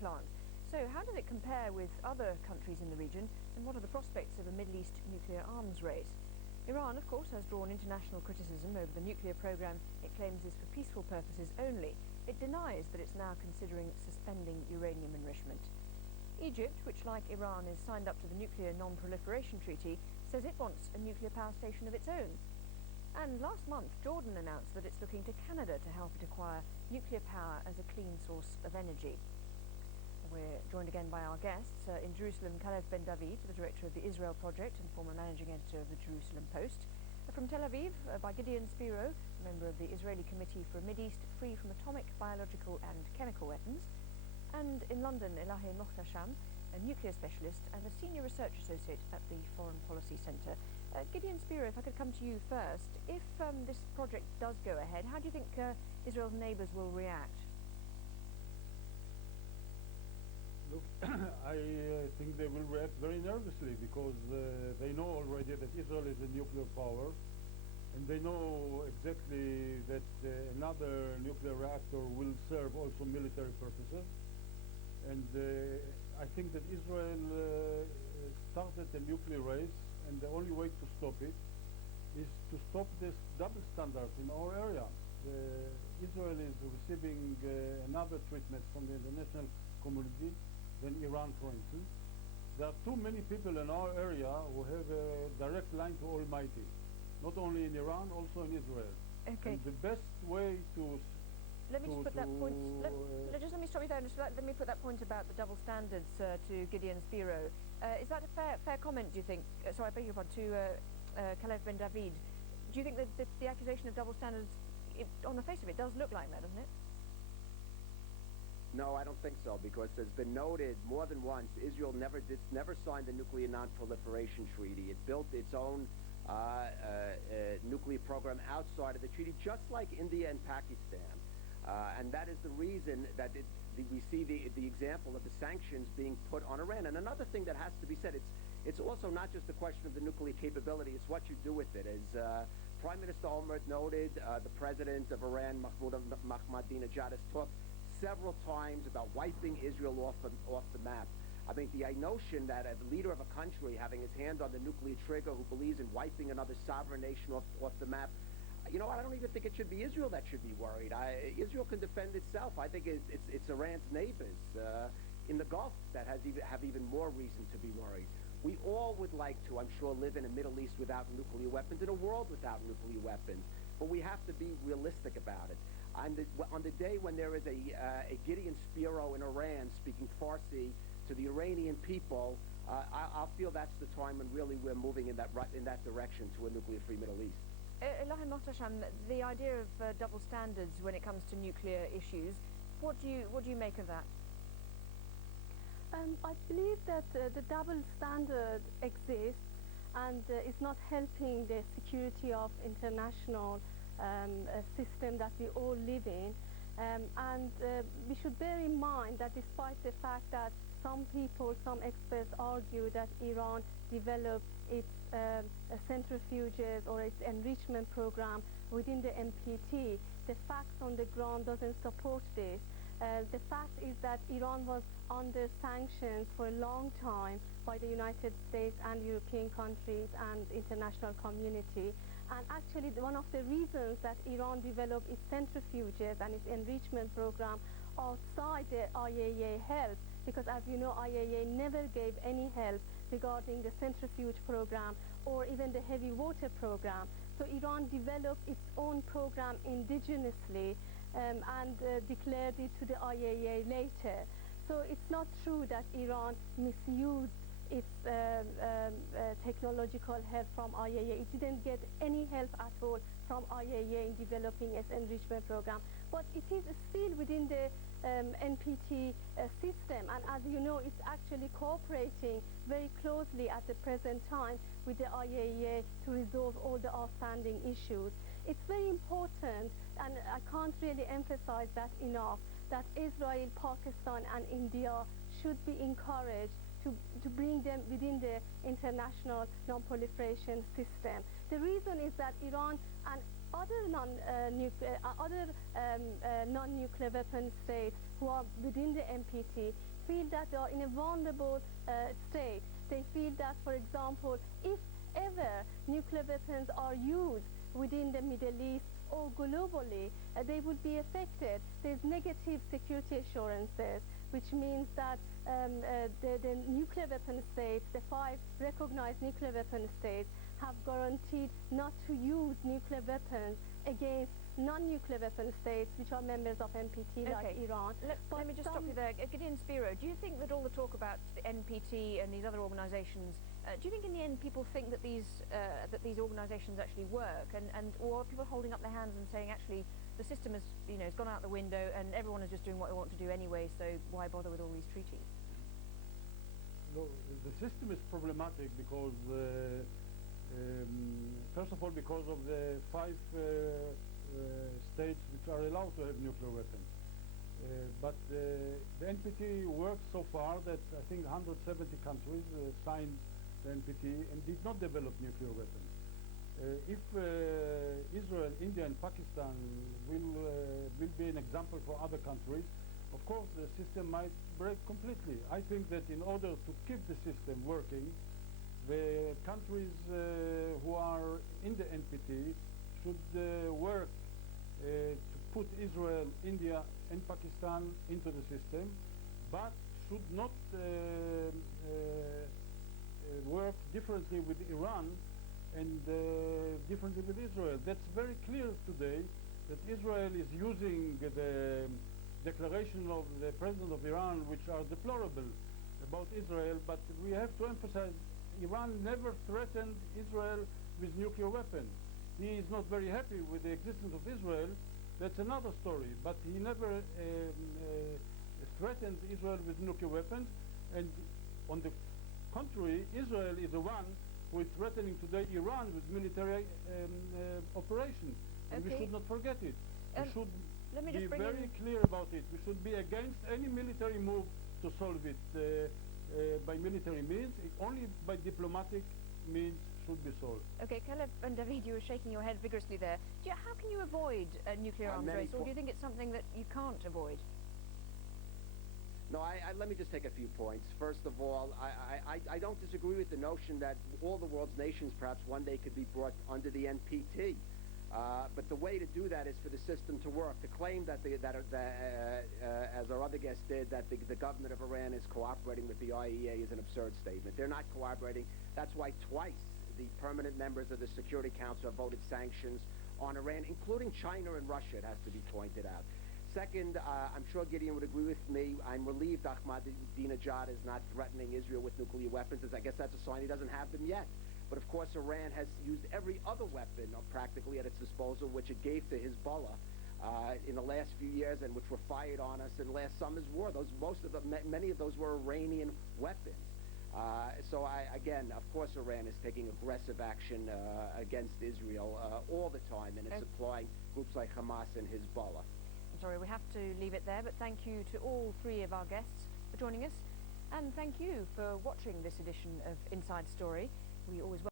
plant. So how does it compare with other countries in the region, and what are the prospects of a Middle East nuclear arms race? Iran, of course, has drawn international criticism over the nuclear program it claims is for peaceful purposes only. It denies that it's now considering suspending uranium enrichment. Egypt, which like Iran is signed up to the Nuclear Non-Proliferation Treaty, says it wants a nuclear power station of its own. And last month, Jordan announced that it's looking to Canada to help it acquire nuclear power as a clean source of energy. We're joined again by our guests. In Jerusalem, Kalev Ben David, the director of the Israel Project and former managing editor of the Jerusalem Post. From Tel Aviv, by Gideon Spiro, member of the Israeli Committee for a Mideast free from atomic, biological and chemical weapons. And in London, Elahi Mohtasham, a nuclear specialist and a senior research associate at the Foreign Policy Centre. Gideon Spiro, if I could come to you first. If this project does go ahead, how do you think Israel's neighbours will react? Look, I think they will react very nervously because they know already that Israel is a nuclear power, and they know exactly that another nuclear reactor will serve also military purposes. And I think that Israel started a nuclear race, and the only way to stop it is to stop this double standards in our area. Israel is receiving another treatment from the international community than Iran, for instance. There are too many people in our area who have a direct line to Almighty, not only in Iran, also in Israel. Okay. And the best way to let me just put that point. Let me stop you there. And let me put that point about the double standards to Gideon Spiro. Is that a fair comment? Do you think? Sorry, I beg your pardon. To Kalev Ben David, do you think that the accusation of double standards, on the face of it, does look like that, doesn't it? No, I don't think so, because it's been noted more than once, Israel never signed the Nuclear Non-Proliferation Treaty. It built its own nuclear program outside of the treaty, just like India and Pakistan. And that is the reason that we see the example of the sanctions being put on Iran. And another thing that has to be said, it's also not just a question of the nuclear capability, it's what you do with it. As Prime Minister Olmert noted, the president of Iran, Ahmadinejad, has talked several times about wiping Israel off the map. I think the notion that a leader of a country having his hand on the nuclear trigger who believes in wiping another sovereign nation off the map, you know, I don't even think it should be Israel that should be worried. Israel can defend itself. I think it's Iran's neighbors in the Gulf that have even more reason to be worried. We all would like to, I'm sure, live in a Middle East without nuclear weapons, in a world without nuclear weapons, but we have to be realistic about it. On the day when there is a Gideon Spiro in Iran speaking Farsi to the Iranian people, I'll feel that's the time when really we're moving in that direction to a nuclear-free Middle East. Elahi Mohtasham, the idea of double standards when it comes to nuclear issues, what do you make of that? I believe that the double standard exists and is not helping the security of international system that we all live in. And we should bear in mind that despite the fact that some experts argue that Iran developed its centrifuges or its enrichment program within the NPT, the facts on the ground doesn't support this. The fact is that Iran was under sanctions for a long time by the United States and European countries and international community. And actually, one of the reasons that Iran developed its centrifuges and its enrichment program outside the IAEA help, because as you know, IAEA never gave any help regarding the centrifuge program or even the heavy water program. So Iran developed its own program indigenously and declared it to the IAEA later. So it's not true that Iran misused its technological help from IAEA. It didn't get any help at all from IAEA in developing its enrichment program. But it is still within the NPT system, and as you know, it's actually cooperating very closely at the present time with the IAEA to resolve all the outstanding issues. It's very important, and I can't really emphasize that enough, that Israel, Pakistan and India should be encouraged to bring them within the international non-proliferation system. The reason is that Iran and other non-nuclear weapon states who are within the NPT feel that they are in a vulnerable state. They feel that, for example, if ever nuclear weapons are used within the Middle East or globally, they would be affected. There's negative security assurances, which means that the nuclear weapon states, the 5 recognized nuclear weapon states, have guaranteed not to use nuclear weapons against non-nuclear weapon states which are members of NPT, like Iran. Let me just stop you there. Gideon, Spiro, do you think that all the talk about the NPT and these other organisations, do you think in the end people think that these organisations actually work, or are people holding up their hands and saying actually the system has gone out the window and everyone is just doing what they want to do anyway, so why bother with all these treaties? No, the system is problematic because first of all, because of the 5 states which are allowed to have nuclear weapons. But the NPT works so far that I think 170 countries signed the NPT and did not develop nuclear weapons. If Israel, India and Pakistan will be an example for other countries, of course the system might break completely. I think that in order to keep the system working, the countries who are in the NPT should work to put Israel, India and Pakistan into the system, but should not work differently with Iran and differently with Israel. That's very clear today that Israel is using the declaration of the President of Iran, which are deplorable about Israel, but we have to emphasize Iran never threatened Israel with nuclear weapons. He is not very happy with the existence of Israel. That's another story. But he never threatened Israel with nuclear weapons. And on the contrary, Israel is the one who is threatening today Iran with military operations. And we should not forget it. We should be very clear about it. We should be against any military move to solve it by military means. Only by diplomatic means should be solved. Okay, Caleb and David, you were shaking your head vigorously there. How can you avoid a nuclear arms race, or do you think it's something that you can't avoid? No, let me just take a few points. First of all, I don't disagree with the notion that all the world's nations perhaps one day could be brought under the NPT. But the way to do that is for the system to work. To claim that, as our other guest did, that the government of Iran is cooperating with the IAEA is an absurd statement. They're not cooperating. That's why twice the permanent members of the Security Council have voted sanctions on Iran, including China and Russia, it has to be pointed out. Second, I'm sure Gideon would agree with me. I'm relieved Ahmadinejad is not threatening Israel with nuclear weapons, as I guess that's a sign he doesn't have them yet. But of course, Iran has used every other weapon practically at its disposal, which it gave to Hezbollah in the last few years, and which were fired on us in last summer's war. Many of those were Iranian weapons. So again, of course, Iran is taking aggressive action against Israel all the time, and it's supplying groups like Hamas and Hezbollah. I'm sorry, we have to leave it there, but thank you to all 3 of our guests for joining us, and thank you for watching this edition of Inside Story. We always